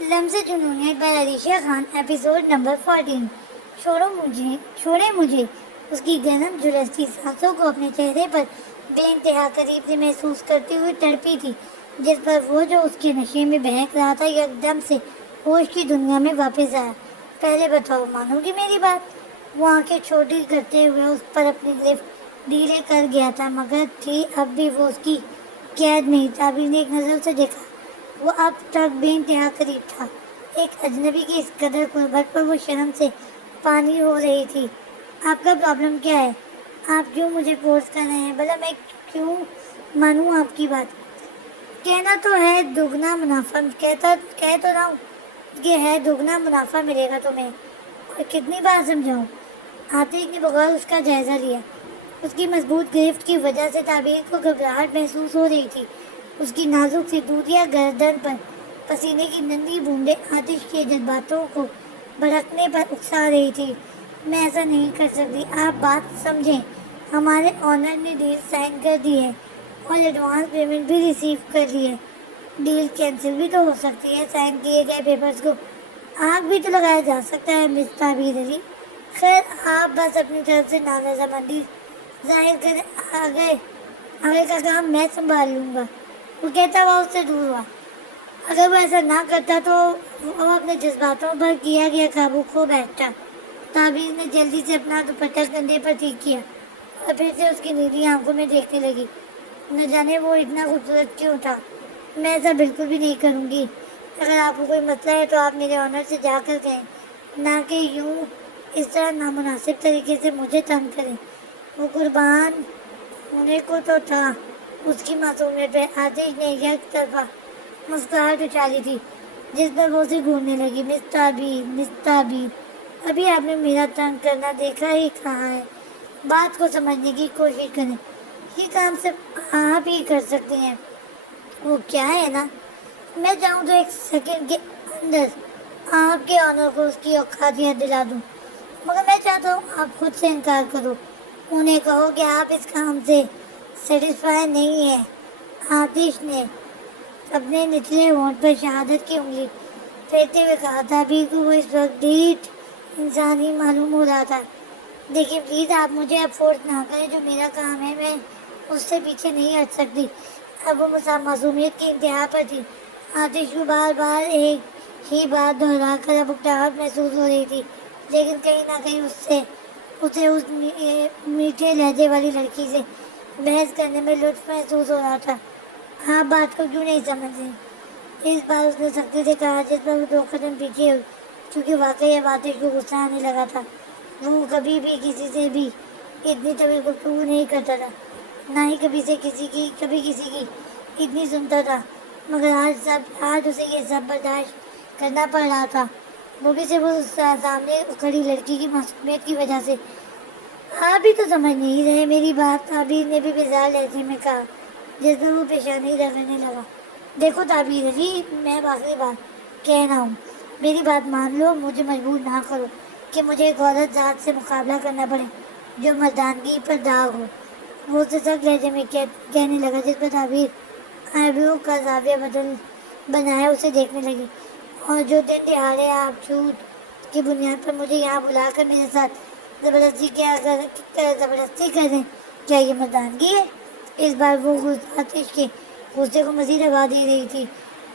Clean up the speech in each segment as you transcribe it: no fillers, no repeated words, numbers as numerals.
لمز جنونیت by Alisha Khan, episode number 14۔ چھوڑے مجھے۔ اس کی گرم جھلستی سانسوں کو اپنے چہرے پر بے انتہا قریب سے محسوس کرتے ہوئے تڑپی تھی، جس پر وہ جو اس کے نشے میں بہک رہا تھا یکدم سے ہوش کی دنیا میں واپس آیا۔ پہلے بتاؤ، مانو گی میری بات؟ وہ آنکھیں چھوٹی کرتے ہوئے اس پر اپنی لفٹ ڈھیلے کر گیا تھا، مگر تھی اب بھی وہ اس کی قید نہیں۔ تعبیر نے ایک نظر سے دیکھا، وہ اب تک بے انتہا قریب تھا۔ ایک اجنبی کی اس قدر قربت پر وہ شرم سے پانی ہو رہی تھی۔ آپ کا پرابلم کیا ہے؟ آپ کیوں مجھے فورس کر رہے ہیں؟ بھلا میں کیوں مانوں آپ کی بات؟ کہنا تو ہے دگنا منافع، کہہ تو رہا ہوں کہ ہے دگنا منافع ملے گا تمہیں، اور کتنی بار سمجھاؤں؟ عاطف نے بغور اس کا جائزہ لیا۔ اس کی مضبوط گرفت کی وجہ سے تعبیر کو گھبراہٹ محسوس ہو رہی تھی۔ اس کی نازک سی دودیا گردن پر پسینے کی ننھی بوندیں آتش کے جذباتوں کو بھڑکنے پر اکسا رہی تھی۔ میں ایسا نہیں کر سکتی، آپ بات سمجھیں۔ ہمارے آنر نے ڈیل سائن کر دی ہے اور ایڈوانس پیمنٹ بھی ریسیو کر لی ہے۔ ڈیل کینسل بھی تو ہو سکتی ہے، سائن کیے گئے پیپرز کو آگ بھی تو لگایا جا سکتا ہے مس تعبیر علی۔ خیر، آپ بس اپنی طرف سے نارضامندی ظاہر کریں، آگے کا کام میں سنبھال لوں گا۔ وہ کہتا ہوا اس سے دور ہوا۔ اگر وہ ایسا نہ کرتا تو وہ اپنے جذباتوں پر کیا گیا قابو کھو بیٹھتا۔ تعبیر نے جلدی سے اپنا دوپٹہ کندھے پر ٹھیک کیا اور پھر سے اس کی نیلی آنکھوں میں دیکھنے لگی۔ نہ جانے وہ اتنا خوبصورت کیوں تھا۔ میں ایسا بالکل بھی نہیں کروں گی۔ اگر آپ کو کوئی مسئلہ ہے تو آپ میرے آنر سے جا کر کہیں، نہ کہ یوں اس طرح نامناسب طریقے سے مجھے تنگ کریں۔ وہ قربان ہونے کو تو تھا اس کی معصومیت پہ۔ آتش نے یک طرفہ مسکراہٹ اچھالی تھی، جس پر وہ اسے گھورنے لگی۔ مس تعبیر، ابھی آپ نے میرا تنگ کرنا دیکھا ہی کہاں ہے؟ بات کو سمجھنے کی کوشش کریں، یہ کام صرف آپ ہی کر سکتے ہیں۔ وہ کیا ہے نا، میں چاہوں تو ایک سیکنڈ کے اندر آپ کے آنر کو اس کی اوقات یاد دلا دوں، مگر میں چاہتا ہوں آپ خود سے انکار کرو۔ انہیں کہو کہ آپ اس کام سے سیٹسفائی نہیں ہیں۔ آتش نے اپنے نچلے ہونٹ پر شہادت کی انگلی پھیرتے ہوئے کہا۔ تعبیر کو وہ اس وقت ڈھیٹ انسان ہی معلوم ہو رہا تھا۔ دیکھیں پلیز، آپ مجھے اب فورس نہ کریں، جو میرا کام ہے میں اس سے پیچھے نہیں ہٹ سکتی۔ اب وہ معصومیت کی انتہا پر تھی۔ آتش کو بار بار ایک ہی بات دہرا کر اب اکتاہٹ محسوس ہو رہی تھی، لیکن کہیں نہ کہیں اسے اس میٹھے لہجے والی لڑکی سے بحث کرنے میں لطف محسوس ہو رہا تھا۔ آپ بات کو کیوں نہیں سمجھتے؟ اس بار اس نے سختی سے کہا، جس پر وہ دو قدم پیچھے ہوئی، کیونکہ واقعی اب آتش کو غصہ آنے لگا تھا۔ وہ کبھی بھی کسی سے بھی اتنی طویل گفتگو نہیں کرتا تھا، نہ ہی کبھی کسی کی اتنی سنتا تھا، مگر آج اسے یہ سب برداشت کرنا پڑ رہا تھا، وہ بھی صرف اس سامنے کھڑی لڑکی کی معصومیت کی وجہ سے۔ آپ بھی تو سمجھ نہیں رہے میری بات، تعبیر نے بھی بیزار لہجے میں کہا، جس پر وہ پیشانی رگڑنے لگا۔ دیکھو تعبیر علی، میں آخری بات کہہ رہا ہوں، میری بات مان لو، مجھے مجبور نہ کرو کہ مجھے ایک عورت ذات سے مقابلہ کرنا پڑے جو مردانگی پر داغ ہو۔ وہ اسے سخت لہجے میں کہنے لگا، جس پر تعبیر آئیبرو کا زاویہ بنائے اسے دیکھنے لگی۔ اور جو دن دہاڑے آپ جھوٹ کی بنیاد پر مجھے یہاں بلا کر میرے ساتھ زبردستی کر دیں، کیا یہ مردانگی ہے؟ اس بار وہ آتش کے غصے کو مزید ہوا دے رہی تھی۔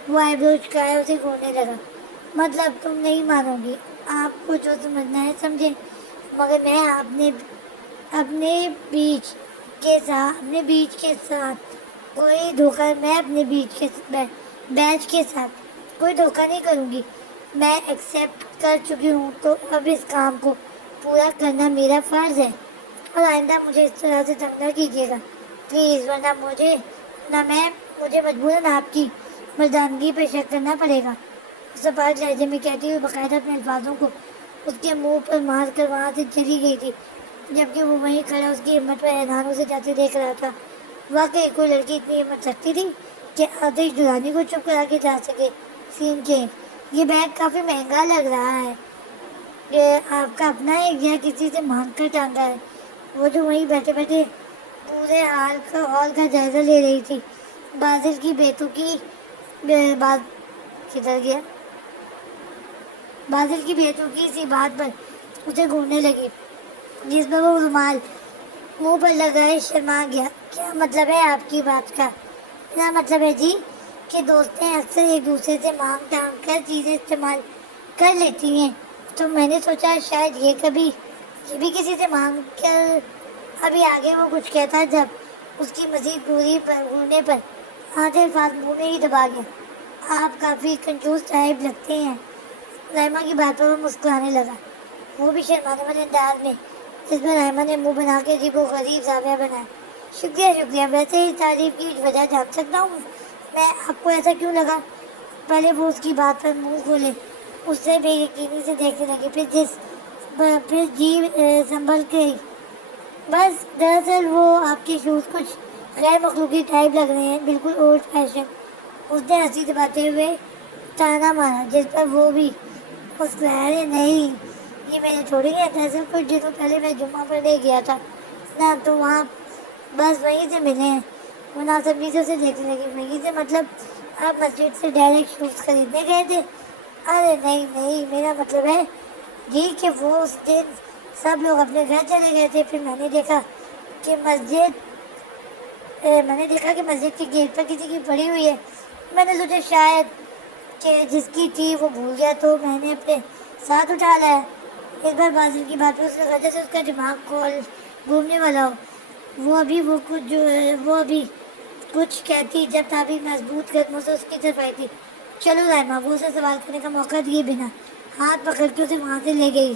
وہ آئیبرو چکائے اسے گھورنے لگا۔ مطلب تم نہیں مانو گی؟ آپ کو جو سمجھنا ہے سمجھیں، مگر میں اپنے بیچ کے ساتھ کوئی دھوکہ کوئی دھوکہ نہیں کروں گی۔ میں ایکسیپٹ کر چکی ہوں، تو اب اس کام کو پورا کرنا میرا فرض ہے، اور آئندہ مجھے اس طرح سے تنگ نہ کیجیے گا پلیز، ورنہ مجھے مجبوراً آپ کی مردانگی پہ شک کرنا پڑے گا۔ سپاٹ لہجے میں کہتی ہوئی باقاعدہ اپنے الفاظوں کو اس کے منہ پر مار کر وہاں سے چلی گئی تھی، جبکہ وہ وہیں کھڑا اس کی ہمت پر حیرانوں سے جاتے دیکھ رہا تھا۔ واقعی کوئی لڑکی اتنی ہمت رکھتی تھی کہ آتش دورانی کو چپ کرا کے جا سکے۔ سین کے یہ بیگ کافی مہنگا لگ رہا ہے، یہ آپ کا اپنا ہے یا کسی سے مانگ کر ٹانگا ہے؟ وہ جو وہیں بیٹھے بیٹھے پورے ہال کا جائزہ لے رہی تھی، بازل کی بیتو کی بات کدھر گیا؟ بازل کی بیتوکی سی بات پر اسے گھورنے لگی، جس پر وہ رومال منہ پر لگائے شرما گیا۔ کیا مطلب ہے آپ کی بات کا؟ میرا مطلب ہے جی کہ دوستیں اکثر ایک دوسرے سے مانگ ٹانگ کر چیزیں استعمال کر لیتی ہیں، تو میں نے سوچا شاید یہ بھی کسی سے مانگ کر۔ ابھی آگے وہ کچھ کہتا جب اس کی مزید گھورنے پر آدھے الفاظ منہ میں ہی دبا گیا۔ آپ کافی کنجوس ٹائپ لگتے ہیں۔ رحمہ کی بات پر وہ مسکرانے لگا، وہ بھی شرمانے والے انداز میں، جس پر رحمہ نے منہ بنا کے عجیب و غریب زاویہ بنایا۔ شکریہ، ویسے اس تعریف کی وجہ جان سکتا ہوں؟ میں آپ کو ایسا کیوں لگا؟ پہلے وہ اس کی بات پر منہ کھولے اس سے بے یقینی سے دیکھنے لگی، پھر جی سنبھل گئی۔ بس دراصل وہ آپ کے شوز کچھ غیر مخلوقی ٹائپ لگ رہے ہیں، بالکل اولڈ فیشن۔ اس نے ہنسی دباتے ہوئے تانا مارا، جس پر وہ بھی مسکرایا۔ نہیں، یہ میرے تھوڑی ہے، دراصل کچھ دنوں پہلے میں جمعہ پڑھنے گیا تھا نا، تو وہاں بس وہیں سے ملے ہیں۔ وہ ناصبی سے اسے دیکھنے لگی۔ وہیں سے مطلب آپ مسجد سے ڈائریکٹ شوز خریدنے گئے تھے؟ ارے نہیں، میرا مطلب ہے جی کہ وہ اس دن سب لوگ اپنے گھر چلے گئے تھے، پھر میں نے دیکھا کہ مسجد کے گیٹ پر کسی کی پڑی ہوئی ہے۔ میں نے سوچا شاید کہ جس کی تھی وہ بھول گیا، تو میں نے اپنے ساتھ اٹھا لایا۔ اس بار بازل کی بات پر اس کا وجہ سے اس کا دماغ گھومنے والا ہو۔ وہ ابھی کچھ کہتی جب تعبیر مضبوط قدموں سے اس کی طرف آئی تھی۔ چلو رائمہ، وہ اسے سوال کرنے کا موقع دیے بنا ہاتھ پکڑ کے اسے وہاں سے لے گئی،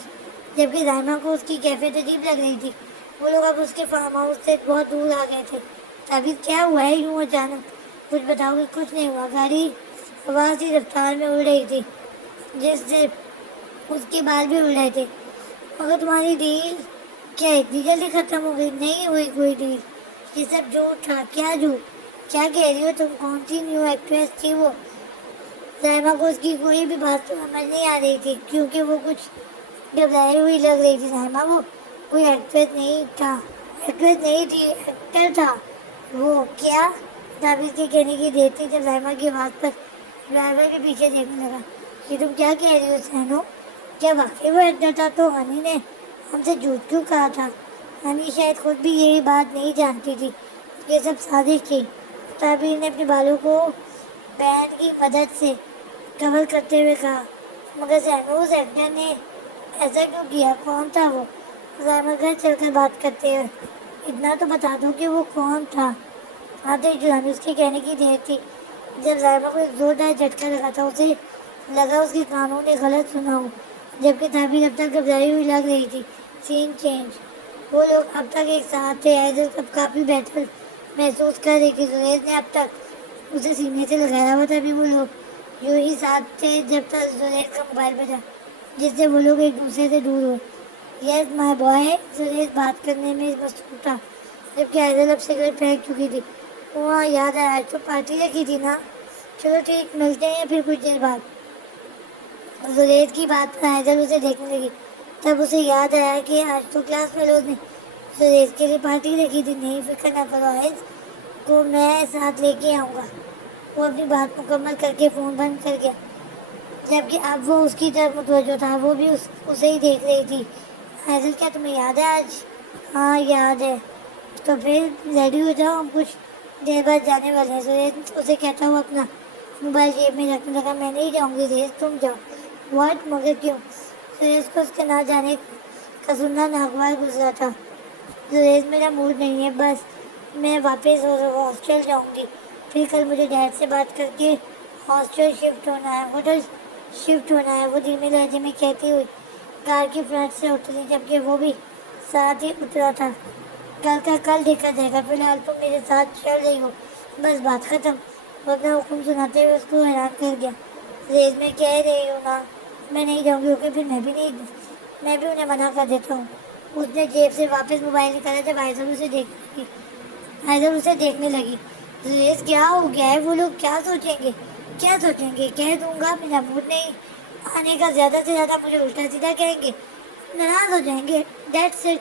جبکہ رائمہ کو اس کی کیفیت عجیب لگ رہی تھی۔ وہ لوگ اب اس کے فارم ہاؤس سے بہت دور آ گئے تھے۔ تعبیر کیا ہوا ہے یوں اچانک؟ کچھ بتاؤ گے؟ کچھ نہیں ہوا، گاڑی آوازی رفتار میں اڑ رہی تھی، جس سے اس کے بال بھی اڑ رہے تھے۔ مگر تمہاری ڈیل کیا اتنی جلدی ختم ہو گئی؟ نہیں ہوئی کوئی ڈیل، یہ سب جھوٹ تھا۔ کیا جھوٹ؟ کیا کہہ رہی ہو تم؟ کون سی نیو ایکٹریس تھی وہ؟ رائمہ کو اس کی کوئی بھی بات سمجھ نہیں آ رہی تھی، کیونکہ وہ کچھ گھبرائی ہوئی لگ رہی تھی۔ رائمہ وہ کوئی ایکٹریس نہیں تھی، ایکٹر تھا وہ۔ کیا؟ تعبیر کے کہنے کی دیر تھی جب رائمہ کی بات پر ڈرائیور بھی پیچھے دیکھنے لگا۔ یہ تم کیا کہہ رہی ہو سینو؟ کیا واقعی وہ ایکٹر تھا؟ تو ہنی نے ہم سے جھوٹ کیوں کہا تھا؟ ہنی شاید خود بھی یہی بات نہیں جانتی تھی، یہ سب سازش تھی۔ تعبیر نے اپنے بالوں کو بینڈ کی مدد سے کور کرتے ہوئے کہا۔ مگر سینو، اس ایکٹر نے ایسا کیوں کیا؟ کون تھا وہ؟ رائمہ گھر چل کر بات کرتے ہوئے، اتنا تو بتا دو کہ وہ کون تھا؟ آتے جرانی اس کے کہنے کی دیر تھی جب رائمہ کو ایک زوردار جھٹکا لگا تھا۔ اسے لگا اس کے کانوں نے غلط سنا ہو، جبکہ تعبیر اب تک گھبرائی ہوئی لگ رہی تھی۔ سین چینج۔ وہ لوگ اب تک ایک ساتھ تھے۔ ایزل اب کافی بہتر محسوس کر رہی تھی۔ زریز نے اب تک اسے سینے سے لگایا ہوا تھا۔ ابھی وہ لوگ یوں ہی ساتھ تھے جب تک زریز کا موبائل بجا، جس سے وہ لوگ ایک دوسرے سے دور ہوئے۔ یس مائی بوائے، زریز بات کرنے میں مصروف تھا، جبکہ ایزل اب سگریٹ پھینک چکی تھی۔ وہاں یاد آیا تو پارٹی رکھی تھی نا؟ چلو ٹھیک، ملتے ہیں پھر کچھ دیر بعد۔ زریز کی بات پر ایزل اسے دیکھنے لگی، تب اسے یاد آیا کہ آج تو کلاس فیلوز نے زریز کے لیے پارٹی رکھی تھی۔ نہیں فکر نہ کرو، ایز کو میں ساتھ لے کے آؤں گا۔ وہ اپنی بات مکمل کر کے فون بند کر گیا، جبکہ اب وہ اس کی طرف متوجہ تھا۔ وہ بھی اسے ہی دیکھ رہی تھی۔ ایزل، کیا تمہیں یاد ہے آج؟ ہاں یاد ہے۔ تو پھر ریڈی ہو جاؤ، ہم کچھ دیر بعد جانے والے ہیں۔ زریز اسے کہتا ہوا اپنا موبائل جیب میں رکھنے لگا۔ میں نہیں جاؤں گی زریز، تم جاؤ۔ واٹ؟ مگر کیوں؟ زریز کو اس کے نہ جانے کا سننا ناگوار گزرا تھا۔ زریز، میرا موڈ نہیں ہے، بس میں واپس ہاسٹل جاؤں گی، پھر کل مجھے ڈیڈ سے بات کر کے ہوٹل شفٹ ہونا ہے۔ وہ دھیمے لہجے میں کہتی ہوئی کار کی فرنٹ سے اتری، جبکہ وہ بھی ساتھ ہی اترا تھا۔ کل کا کل دیکھا جائے گا، فی الحال تم میرے ساتھ چل رہی ہو، بس بات ختم۔ وہ اپنا حکم سناتے ہوئے اس کو حیران کر گیا۔ زریز، میں کہہ رہی ہوں نا میں نہیں جاؤں گی۔ اوکے پھر میں بھی انہیں منع کر دیتا ہوں۔ اس نے جیب سے واپس موبائل نکالا جب آئزل اسے دیکھنے لگی۔ زریز، کیا ہو گیا ہے؟ وہ لوگ کیا سوچیں گے؟ کہہ دوں گا میرا موڈ نہیں آنے کا، زیادہ سے زیادہ مجھے الٹا سیدھا کہیں گے، ناراض ہو جائیں گے، دیٹس اٹ۔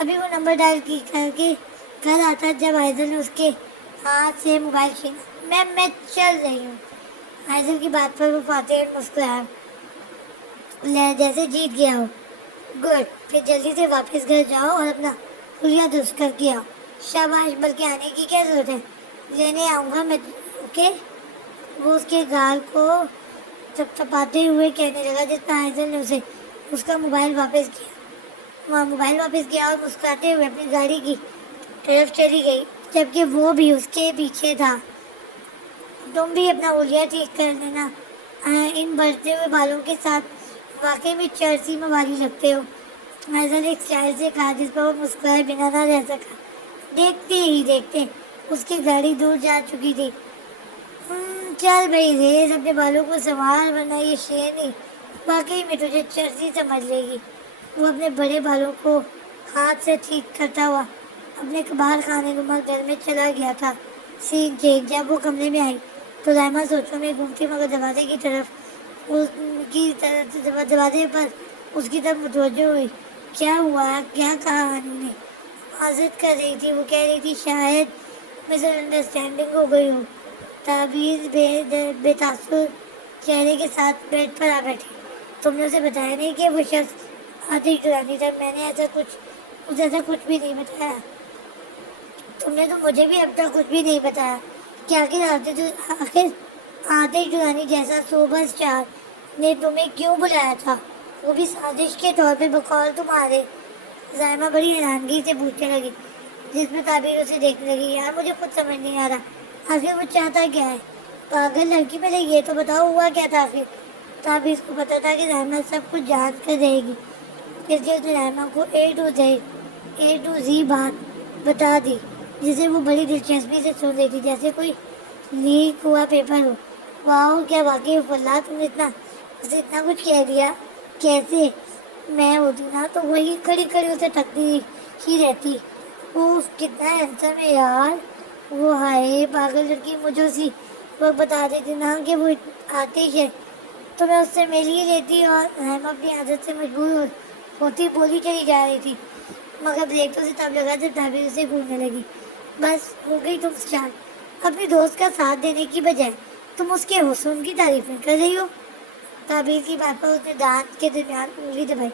ابھی وہ نمبر ڈائل کر کے گھر آتا جب آئزل نے اس کے ہاتھ سے موبائل چھینا۔ میں چل رہی ہوں۔ آئزل کی بات پر وہ فاتح مسکرایا۔ جیسے جیت گیا ہو. گڈ. پھر جلدی سے واپس گھر جاؤ اور اپنا خلیہ درست کر کے آؤ. شاباش. بلکہ آنے کی کیا ضرورت ہے, لینے آؤں گا میں. اوکے. وہ اس کے گال کو تھپتھپاتے ہوئے کہنے لگا, جس پر حائزل نے اسے اس کا موبائل واپس کیا. وہاں موبائل واپس کیا اور مسکراتے ہوئے اپنی گاڑی کی طرف چلی گئی, جبکہ وہ بھی اس کے پیچھے تھا. تم بھی اپنا اولیا ٹھیک کر لینا. ان بڑھتے ہوئے بالوں کے ساتھ واقعی میں چرسی میں والی لگتے ہو. حائزل ایک اسٹائل سے کہا, جس پر وہ مسکرائے بنا نہ رہ سکا. دیکھتے ہی دیکھتے اس کی گاڑی دور جا چکی تھی. چل بھائی ریز, اپنے بالوں کو سنوار, ورنہ یہ شیرنی واقعی میں تجھے چرسی سمجھ لے گی. وہ اپنے بڑے بالوں کو ہاتھ سے ٹھیک کرتا ہوا اپنے کباڑ خانے نما گھر میں چلا گیا تھا. سین چیک. جب وہ کمرے میں آئی تو زائمہ سوچوں میں گھومتی مگر دروازے کی طرف دروازے پر اس کی طرف متوجہ ہوئی. کیا ہوا, کیا کہا انو نے؟ معذرت کر رہی تھی. وہ کہہ رہی تھی شاید مس انڈرسٹینڈنگ ہو گئی ہو. تعبیر بے تاثر چہرے کے ساتھ بیڈ پر آ بیٹھی. تم نے اسے بتایا نہیں کہ وہ شخص آتش دورانی تھا؟ میں نے اسے ایسا کچھ بھی نہیں بتایا. تم نے تو مجھے بھی اب تک کچھ بھی نہیں بتایا کہ آخر آتش دورانی جیسا سوبر اسٹار نے تمہیں کیوں بلایا تھا, وہ بھی سازش کے طور پہ بقول تمہارے. زائمہ بڑی حیرانگی سے پوچھنے لگی, جس میں تعبیر اسے دیکھنے لگی. یار مجھے خود سمجھ نہیں آ رہا آخر وہ چاہتا کیا ہے. پاگل لڑکی, پہلے یہ تو بتاؤ ہوا کیا تھا آخر. تعبیر کو پتا تھا کہ زائمہ سب کچھ جان کر رہے گی, اس لیے اس نے زائمہ کو اے ٹو زی بات بتا دی, جسے وہ بڑی دلچسپی سے سن رہی تھی, جیسے کوئی لیک ہوا پیپر ہو. واؤ, کیا واقعی واللہ تم نے اسے اتنا کچھ کہہ دیا. کیسے؟ میں ہوتی نا تو وہی کھڑی کھڑی اسے تکتی ہی رہتی. اوف, کتنا ہینسم ہے یار وہ. ہائے پاگل لڑکی, مجھے اسی وقت بتا دیتی نا کہ وہ آتش ہے تو میں اس سے مل ہی لیتی. اور ہم اپنی عادت سے مجبور ہوتی بولی چلی جا رہی تھی, مگر بریک تو اسے تب لگا جب تعبیر اسے گھورنے لگی. بس ہو گئی تم اسٹارٹ. اپنے دوست کا ساتھ دینے کی بجائے تم اس کے حسن کی تعریفیں کر رہی ہو. تعبیر کی بات پر اس نے دانت کے درمیان انگلی دبائی.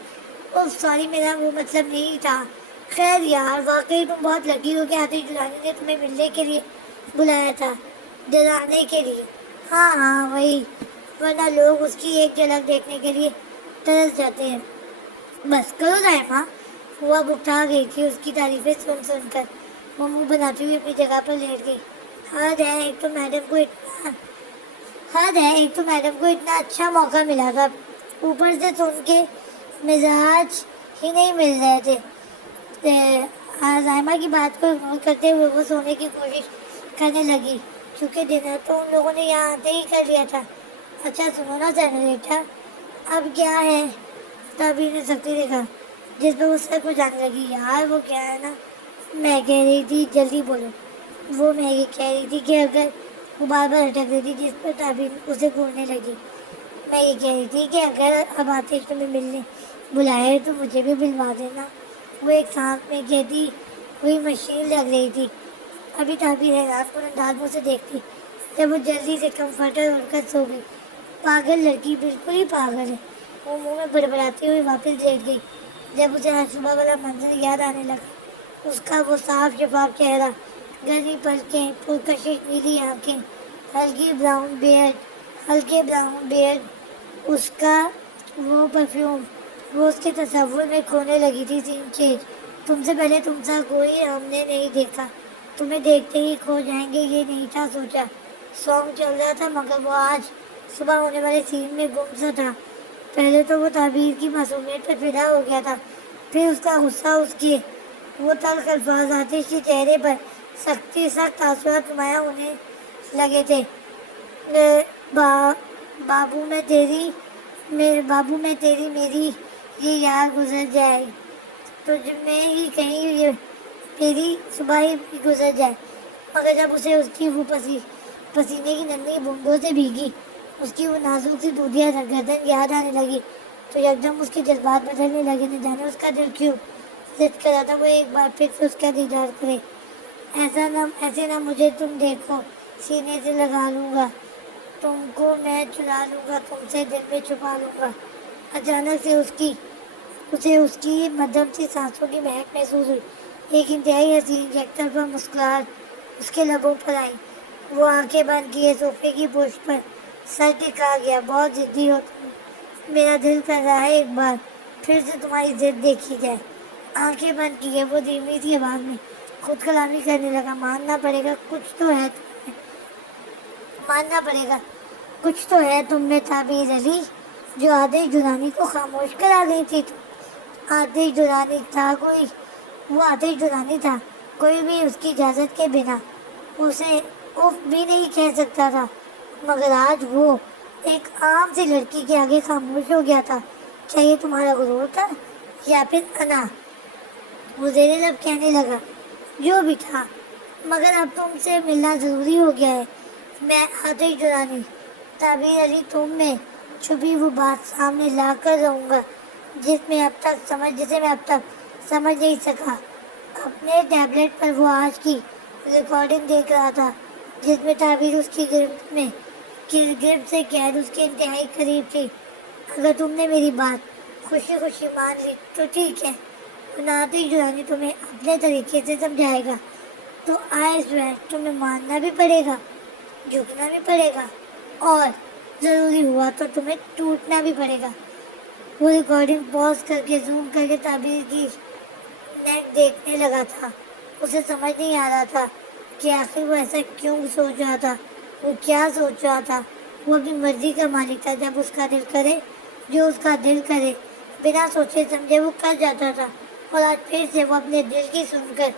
اوہ سوری, میرا وہ مطلب نہیں تھا. خیر یار, واقعی تم بہت لکی ہو کہ آتش دورانی نے تمہیں ملنے کے لیے بلایا تھا. ڈرانے کے لیے؟ ہاں وہی, ورنہ لوگ اس کی ایک جھلک دیکھنے کے لیے ترس جاتے ہیں. بس کرو زائمہ. وہ اب اٹھا گئی تھی اس کی تعریفیں سن کر. وہ منہ بناتی ہوئی اپنی جگہ پر لیٹ گئی. حد ہے, ایک تو میڈم کو اتنا اچھا موقع ملا تھا, اوپر سے سن کے مزاج ہی نہیں مل رہے تھے. زائمہ کی بات کو اگنور کرتے ہوئے وہ سونے کی کوشش کرنے لگی, کیونکہ ڈنر تو ان لوگوں نے یہاں آتے ہی کر لیا تھا. اچھا سنو نا جنریٹر, اب کیا ہے؟ تعبیر نے سختی سے کہا, جس پر اس سے کچھ آنے لگی. یار وہ کیا ہے نا, میں کہہ رہی تھی جلدی بولو. وہ میں یہ کہہ رہی تھی کہ اگر وہ بار بار اٹک رہی تھی, جس پر تعبیر اسے گھورنے لگی. میں یہ کہہ رہی تھی کہ اگر اب آتش تمہیں ملنے بلائے تو مجھے بھی بلوا دینا. وہ ایک سانس میں کہتی ہوئی مشین لگ رہی تھی. ابھی تعبیر حیران کن انداز میں اسے دیکھتی جب وہ جلدی سے کمفرٹر اڑ کر سو گئی. پاگل لڑکی, بالکل ہی پاگل ہے. وہ منہ میں بڑبڑاتی ہوئی واپس لیٹ گئی. جب اسے آج صبح والا منظر یاد آنے لگا, اس کا وہ صاف شفاف چہرہ, گہری پلکیں, پرکشش نیلی آنکھیں, ہلکے براؤن بیئرڈ, اس کا وہ پرفیوم, وہ اس کے تصور میں کھونے لگی تھی. سین چیج. تم سے پہلے تم سا کوئی ہم نے نہیں دیکھا, تمہیں دیکھتے ہی کھو جائیں گے یہ نہیں تھا سوچا. سانگ چل رہا تھا مگر وہ آج صبح ہونے والے سین میں گم سا تھا. پہلے تو وہ تعبیر کی معصومیت پر فدا ہو گیا تھا, پھر اس کا غصہ, اس کے وہ تلخ الفاظ. آتش کے چہرے پر سخت تاثرات نمایاں ہونے لگے تھے. بابو میں تیری میری یہ یاد گزر جائے, تجھ میں ہی کہیں یہ میری صبح ہی گزر جائے. مگر جب اسے اس کی وہ پسینے کی ننھی بوندوں سے بھیگی, اس کی وہ نازک سی دودھیا گردن یاد آنے لگی تو یکدم اس کے جذبات بدلنے لگے. نہ جانے اس کا دل کیوں ضد کر رہا تھا وہ ایک بار پھر سے اس کا دیدار کرے. ایسے نہ مجھے تم دیکھو, سینے سے لگا لوں گا تم کو, میں چرا لوں گا تم سے, دل میں چھپا لوں گا. اچانک سے اسے اس کی مدھم سی سانسوں کی مہک محسوس ہوئی. ایک انتہائی حسین یکطرفہ مسکراہٹ اس کے لبوں پر آئی. وہ آنکھیں بند کیے صوفے کی پشت پر سر ٹکا گیا. بہت ضدی ہو تم. میرا دل کر رہا ہے ایک بار پھر سے تمہاری ضد دیکھی جائے. آنکھیں بند کیے وہ دھیمی سی آواز میں خود کلامی کرنے لگا. ماننا پڑے گا کچھ تو ہے تم میں. ماننا پڑے گا کچھ تو ہے تم میں تعبیر علی، جو آتش دورانی کو خاموش کرا گئی تھی. تم آتش دورانی تھا کوئی. وہ آتش دورانی تھا. کوئی بھی اس کی اجازت کے بنا اسے اف بھی نہیں کہہ سکتا تھا. مگر آج وہ ایک عام سی لڑکی کے آگے خاموش ہو گیا تھا. کیا یہ تمہارا غرور تھا یا پھر انا؟ وہ زیر لب کہنے لگا. جو بھی تھا، مگر اب تم سے ملنا ضروری ہو گیا ہے. میں آتش دورانی، تعبیر علی تم میں چھپی وہ بات سامنے لا کر رہوں گا جسے میں اب تک سمجھ نہیں سکا. اپنے ٹیبلٹ پر وہ آج کی ریکارڈنگ دیکھ رہا تھا جس میں تعبیر اس کی گرفت سے قید اس کے انتہائی قریب تھی. اگر تم نے میری بات خوشی خوشی مان لی تو ٹھیک ہے، ورنہ آتش دورانی تمہیں اپنے طریقے سے سمجھائے گا. تو آئے سویر تمہیں ماننا بھی پڑے گا، جھکنا بھی پڑے گا، اور ضروری ہوا تو تمہیں ٹوٹنا بھی پڑے گا. وہ ریکارڈنگ پاز کر کے زوم کر کے تعبیر کی نیک دیکھنے لگا تھا. اسے سمجھ نہیں آ رہا تھا کہ آخر وہ ایسا کیوں سوچ رہا تھا. وہ کیا سوچ رہا تھا؟ وہ اپنی مرضی کا مالک تھا. جب اس کا دل کرے، جو اس کا دل کرے، بنا سوچے سمجھے وہ کر جاتا تھا. اور آج پھر سے وہ اپنے دل کی سن کر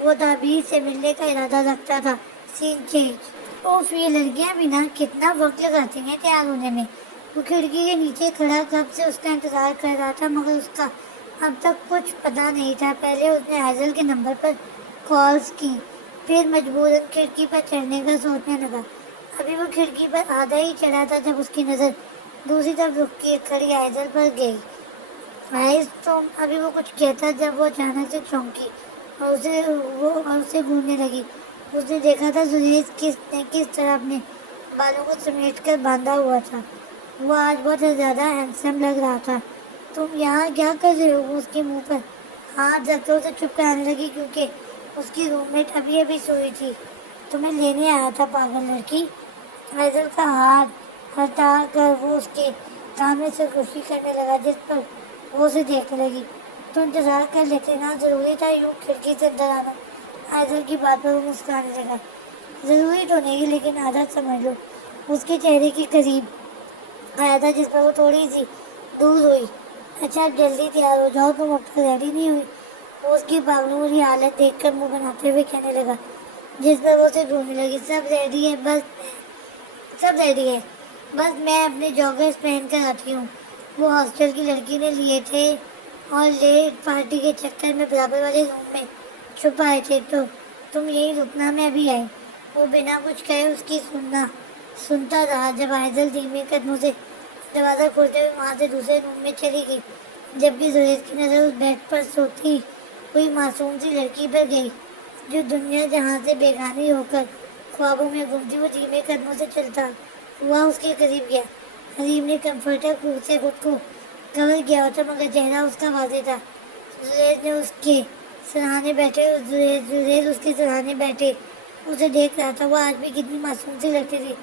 وہ تعبیر سے ملنے کا ارادہ رکھتا تھا. سین چینج. اوف، یہ لڑکیاں بھی نا کتنا وقت لگاتی ہیں تیار ہونے میں. وہ کھڑکی کے نیچے کھڑا کب سے اس کا انتظار کر رہا تھا، مگر اس کا اب تک کچھ پتہ نہیں تھا. پہلے اس نے حائزل کے نمبر پر کالز کی، پھر مجبوراً کھڑکی پر چڑھنے کا سوچنے لگا. ابھی وہ کھڑکی پر آدھا ہی چڑھا تھا جب اس کی نظر دوسری طرف رخ کیے کھڑی حائزل پر گئی. حائز تم، ابھی وہ کچھ کہتا جب وہ اچانک سے چونکی اور اسے گھورنے لگی. اس نے دیکھا تھا زریز نے کس طرح اپنے بالوں کو سمیٹ کر باندھا ہوا تھا. وہ آج بہت زیادہ ہینڈسم لگ رہا تھا. تم یہاں کیا کر رہے ہو؟ وہ اس کے منہ پر ہاتھ رکھ کر اسے چپ کرانے لگی کیونکہ اس کی روم میٹ ابھی سوئی تھی. تمہیں لینے آیا تھا پاگل لڑکی. حائزل کا ہاتھ ہٹا کر وہ اس کے کان میں سے خوشی کرنے لگا جس پر وہ اسے دیکھنے لگی. تو انتظار کر لیتے نا، ضروری تھا یوں کھڑکی سے اندر آنا. حائزل کی بات پر وہ مسکرانے لگا. ضروری تو نہیں، لیکن عادت سمجھ لو. اس کے چہرے کے قریب آیا تھا جس پر وہ تھوڑی سی دور ہوئی. اچھا اب جلدی تیار ہو جاؤ، تم اب تک ریڈی نہیں ہوئی. وہ اس کی پاگلوں والی حالت دیکھ کر منہ بناتے ہوئے کہنے لگا جس پر وہ اسے ڈھونڈنے لگی. سب ریڈی ہے، بس میں اپنے جاگرز پہن کر آتی ہوں. وہ ہاسٹل کی لڑکی نے لیے تھے اور لیٹ پارٹی کے چکر میں برابر والے روم میں چھپائے تھے. تو تم یہی رکنا، میں ابھی آئی. وہ بنا کچھ کہے اس کی سنتا رہا جب حائزل دھیمے قدموں سے دروازہ کھولتے ہوئے وہاں سے دوسرے روم میں چلی گئی، جبکہ زریز کی نظر اس بیڈ پر سوتی ہوئی معصوم سی لڑکی پر گئی جو دنیا جہاں سے بیگانی ہو کر خوابوں میں گھومتی. وہ دھیمے قدموں سے چلتا ہوا اس کے قریب گیا. حلیم نے کمفرٹر سے خود کو کور کیا ہوتا مگر چہرہ اس کا واضح تھا. زریز اس کے سرہانے بیٹھے اسے دیکھ رہا تھا. وہ آج بھی کتنی معصوم سی لگتی تھی.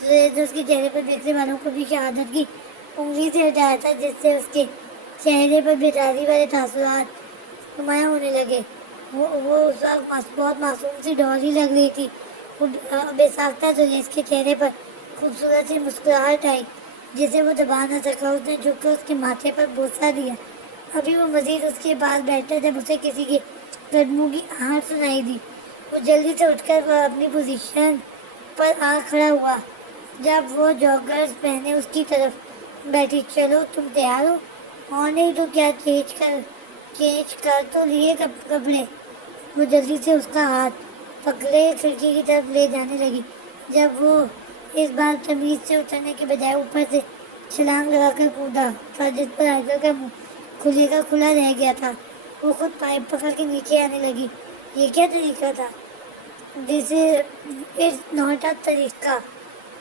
زریز نے اس کے چہرے پر دیکھنے والوں کو بھی عادت کی انگلی سے ہٹایا تھا جس سے اس کے چہرے پر بیداری والے تاثرات نمایاں ہونے لگے. وہ اس وقت بہت معصوم سی ڈال ہی لگ رہی تھی. وہ بے ساختہ زریز کے چہرے پر خوبصورت سی مسکراہٹ آئی جسے وہ دبا نہ سکا. اس نے جھک کر اس کے ماتھے پر بوسہ دیا. ابھی وہ مزید اس کے پاس بیٹھا جب اسے کسی کے قدموں کی آہٹ سنائی دی. وہ جلدی سے اٹھ کر اپنی پوزیشن پر آ کھڑا ہوا جب وہ جاگرز پہنے اس کی طرف بیٹھی. چلو تم تیار ہو؟ اور نہیں تو کیا، چینج کر تو لیے کپڑے. وہ جلدی سے اس کا ہاتھ پکڑے کھڑکی کی طرف لے جانے لگی جب وہ اس بار تمیز سے اترنے کے بجائے اوپر سے چھلانگ لگا کر کودا تھا جس پر حائزل کا منہ کھلے کا کھلا رہ گیا تھا. وہ خود پائپ پکڑ کے نیچے آنے لگی. یہ کیا طریقہ تھا؟ اٹس ناٹ اے طریقہ،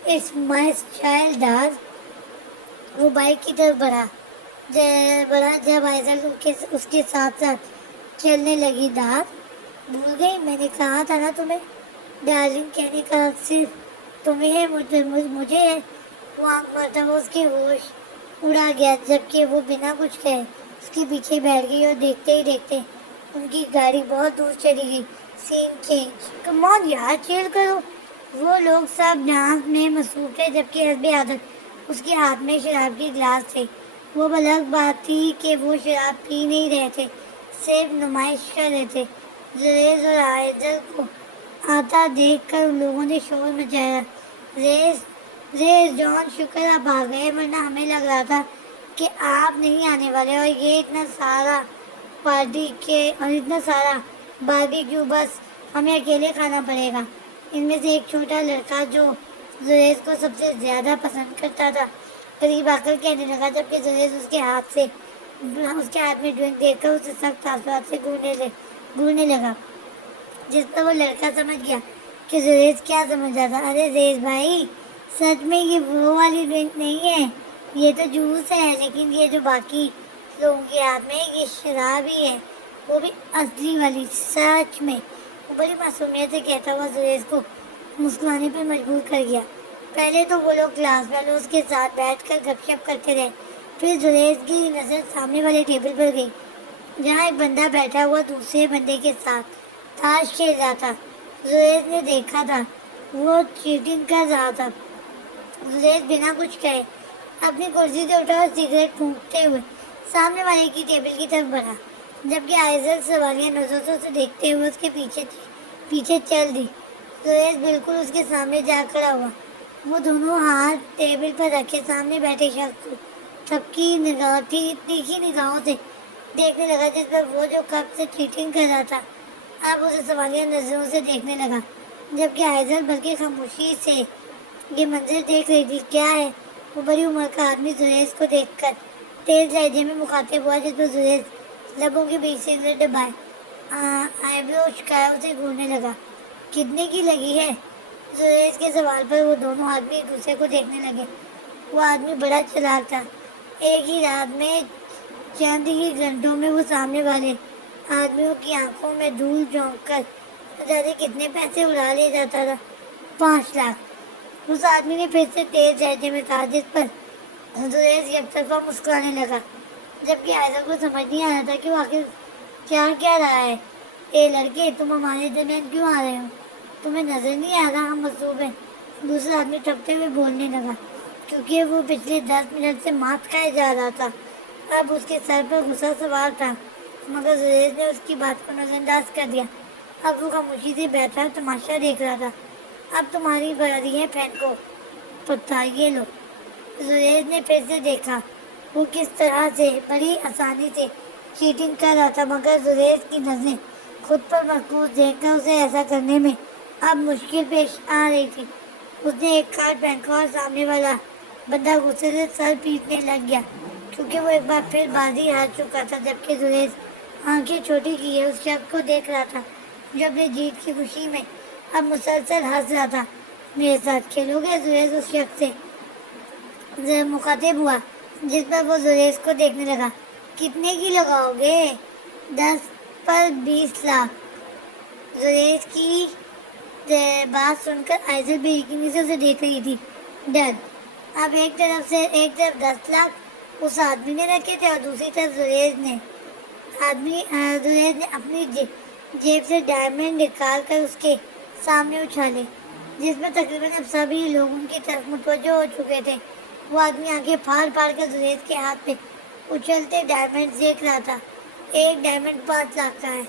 اٹس مائی اسٹائل ڈار. وہ بائک کی طرف بڑھا جب آئزل اس کے ساتھ ساتھ چلنے لگی، دانت بھول گئی؟ میں نے کہا تھا نا تمہیں ڈارلنگ کہنے کا حق صرف تمہیں ہے، مجھے ہے۔ وہ آنکھ مرتبہ اس کے ہوش اڑا گیا، جبکہ وہ بنا کچھ کہے اس کے پیچھے بیٹھ گئی اور دیکھتے ہی دیکھتے ان کی گاڑی بہت دور چلی گئی۔ سین چینج۔ کم آن یار، چیل کرو۔ وہ لوگ سب ڈانس میں مصروف تھے، جبکہ حسب عادت اس کے ہاتھ میں شراب کی گلاس تھے۔ وہ الگ بات تھی کہ وہ شراب پی نہیں رہے تھے، صرف نمائش کر رہے تھے۔ زریز اور آئزل کو آتا دیکھ کر ان لوگوں نے شور مچایا۔ ریز جان، شکر آپ آ گئے، ورنہ ہمیں لگ رہا تھا کہ آپ نہیں آنے والے، اور یہ اتنا سارا باربیکیو بس ہمیں اکیلے کھانا پڑے گا۔ ان میں سے ایک چھوٹا لڑکا جو زریز کو سب سے زیادہ پسند کرتا تھا قریب آ کر کہنے لگا، جبکہ زریز اس کے ہاتھ میں ڈرنک دیکھ کر اسے سخت تاثرات سے گھورنے لگا، جس پر وہ لڑکا سمجھ گیا کہ زریز کیا سمجھ رہا تھا۔ ارے زریز بھائی، سچ میں یہ وہ والی ڈرنک نہیں ہے، یہ تو جوس ہے، لیکن یہ جو باقی لوگوں کے ہاتھ میں یہ شراب ہی ہے، وہ بھی اصلی والی، سچ میں۔ وہ بڑی معصومیت سے کہتا ہوا زریز کو مسکرانے پر مجبور کر گیا۔ پہلے تو وہ لوگ کلاس فیلوز کے ساتھ بیٹھ کر گپ شپ کرتے رہے، پھر زریز کی نظر سامنے والے ٹیبل پر گئی، جہاں ایک بندہ بیٹھا ہوا دوسرے بندے کے ساتھ تاش کھیل رہا تھا۔ زریز نے دیکھا تھا وہ چیٹنگ کر رہا تھا۔ زریز بنا کچھ کہے اپنی کرسی سے اٹھا اور سگریٹ پھونکتے ہوئے سامنے والے کی ٹیبل کی طرف بڑھا، جبکہ آئزل سوالیہ نظروں سے دیکھتے ہوئے اس کے پیچھے چل دی۔ زریز بالکل اس کے سامنے جا کھڑا ہوا، وہ دونوں ہاتھ ٹیبل پر رکھے سامنے بیٹھے شخص کو تیکھی نگاہوں سے دیکھنے لگا، جس پر وہ جو کب سے چیٹنگ کر رہا تھا اب اسے سوالیہ نظروں سے دیکھنے لگا، جبکہ آئزل بلکہ خاموشی سے یہ منظر دیکھ رہی تھی۔ کیا ہے؟ وہ بڑی عمر کا آدمی زریز کو دیکھ کر تیز لہجے میں مخاطب ہوا، جس پر زریز لبوں کے بیچ سگریٹ دبائے آئی برو اچکائے اسے گھورنے لگا۔ کتنے کی لگی ہے؟ زریز کے سوال پر وہ دونوں آدمی ایک دوسرے کو دیکھنے لگے۔ وہ آدمی بڑا چلاک تھا، ایک ہی رات میں چند ہی گھنٹوں میں وہ سامنے والے آدمیوں کی آنکھوں میں دھول جھونک کر جانے کتنے پیسے اڑا لے جاتا تھا۔ 5 لاکھ، اس آدمی نے پھر سے تیز لہجے میں کہا، جس پر زریز یک طرفہ مسکرانے لگا، جبکہ آئزل کو سمجھ نہیں آ رہا تھا کہ وہ آخر کیا رہا ہے۔ اے لڑکے، تم ہمارے درمیان کیوں آ رہے ہو؟ تمہیں نظر نہیں آ رہا ہم مصروف ہیں؟ دوسرا آدمی تھکتے ہوئے بولنے لگا، کیونکہ وہ پچھلے 10 منٹ سے مات کھائے جا رہا تھا۔ اب اس کے سر پر غصہ سوار تھا، مگر زریز نے اس کی بات کو نظر انداز کر دیا۔ اب وہ خاموشی سے بیٹھا تماشا دیکھ رہا تھا۔ اب تمہاری باری ہے، پھینکو پتھر، یہ لو۔ زریز نے پھر سے دیکھا وہ کس طرح سے بڑی آسانی سے چیٹنگ کر رہا تھا، مگر زریز کی نظریں خود پر مرکوز دیکھ کر اسے ایسا کرنے میں اب مشکل پیش آ رہی تھی۔ اس نے ایک کارڈ پھینکا اور سامنے والا بندہ غصے سے سر پیٹنے لگ گیا، کیونکہ وہ ایک بار پھر بازی ہار چکا تھا، جبکہ زریز آنکھیں چھوٹی کیے اس شخص کو دیکھ رہا تھا جو اپنی جیت کی خوشی میں اب مسلسل ہنس رہا تھا۔ میرے ساتھ کھیلو گے؟ زریز اس شخص سے مخاطب ہوا، جس پر وہ زریز کو دیکھنے لگا۔ کتنے کی لگاؤ گے؟ 10 پر 20 لاکھ۔ زریز کی بات سن کر آئزل بے یقینی سے اسے دیکھ رہی تھی۔ ڈر۔ اب ایک طرف 10 لاکھ اس آدمی نے رکھے تھے اور دوسری طرف زریز نے اپنی جیب سے ڈائمنڈ نکال کر اس کے سامنے اچھالے، جس میں تقریباً اب سبھی لوگ ان کی طرف متوجہ ہو چکے تھے۔ وہ آدمی آنکھیں پھاڑ کر زریز کے ہاتھ میں اچھلتے ڈائمنڈ دیکھ رہا تھا۔ ایک ڈائمنڈ 5 لاکھ کا ہے۔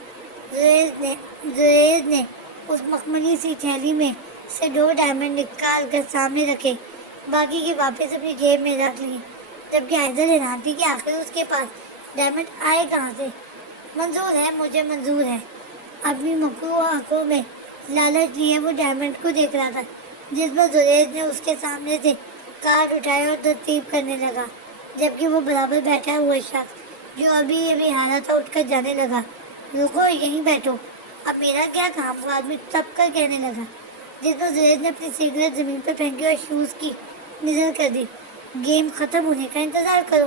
زریز نے اس مخملی سی تھیلی میں سے 2 ڈائمنڈ نکال کر سامنے رکھے، باقی کے واپس اپنی جیب میں رکھ لیے، جبکہ آئزل حیران تھی کہ آخر اس کے پاس ڈائمنڈ آئے کہاں سے۔ منظور ہے، مجھے منظور ہے۔ اپنی مکروہ آنکھوں میں لالچ لیے وہ ڈائمنڈ کو دیکھ رہا تھا، جس پر زریز نے اس کے سامنے سے کارڈ اٹھایا اور ترتیب کرنے لگا، جبکہ وہ برابر بیٹھا ہوا شخص جو ابھی ہارا تھا اٹھ کر جانے لگا۔ رکو، یہیں بیٹھو، اب میرا کیا کام؟ وہ آدمی تپ کر کہنے لگا، جس پر زریز نے اپنی سگریٹ زمین پر پھینکی اور شوز کی نظر کر دی۔ گیم ختم ہونے کا انتظار کرو۔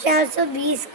420